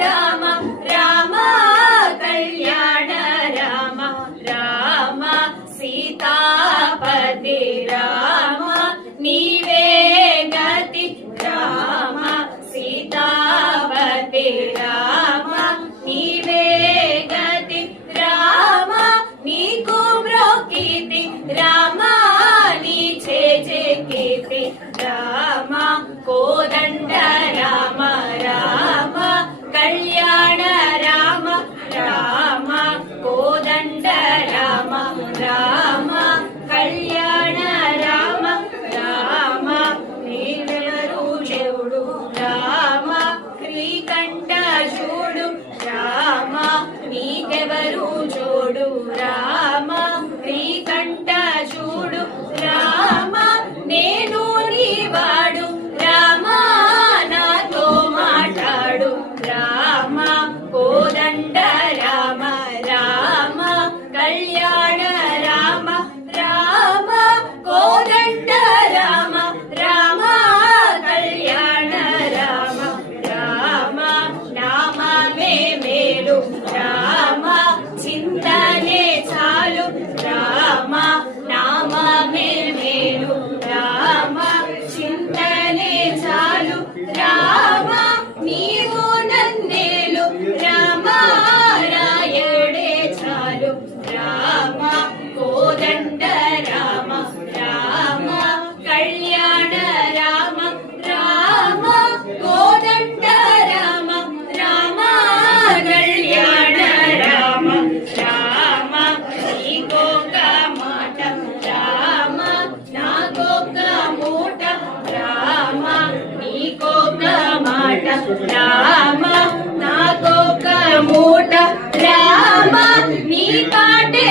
రామ రామ కళ్యాణ రామ రామ సీతాపతి రామ నీవే గతి రామ సీతాపతి రామ నీవే గతి రామ నీకు మ్రోకితి రామ నీ చేజేకితి రామ కోదండ రామ రామ కళ్యాణ రామ రామ కోదండ రామ రామ కళ్యాణ రామ రామ నీవెవరు చెవుడు రామ శ్రీకంఠ చూడు రామ నీకెవరు చూడు రామ శ్రీకంఠ చూడు రామ నేను నీవాడు రామ నాతో మాట్లాడు రామ కోదండ రామ రామ కళ్యాణ రామ రామ కోదండ రామ రామ కళ్యాణ రామ రామ నామమే మేలు రామ చింతనే చాలు రామ నామమే మేలు రామ చింతనే చాలు రామ నీవు నన్నేలు రామ రాయడే చాలు రామ కోదండ రామ రామ కళ్యాణ రామ రామ కోదండ రామ రామ కళ్యాణ రామ రామ నీకొక మాట రామ నాకొక మూట రామ నీకొక మాట రామ నాకొక మూట రామ నీ పాటే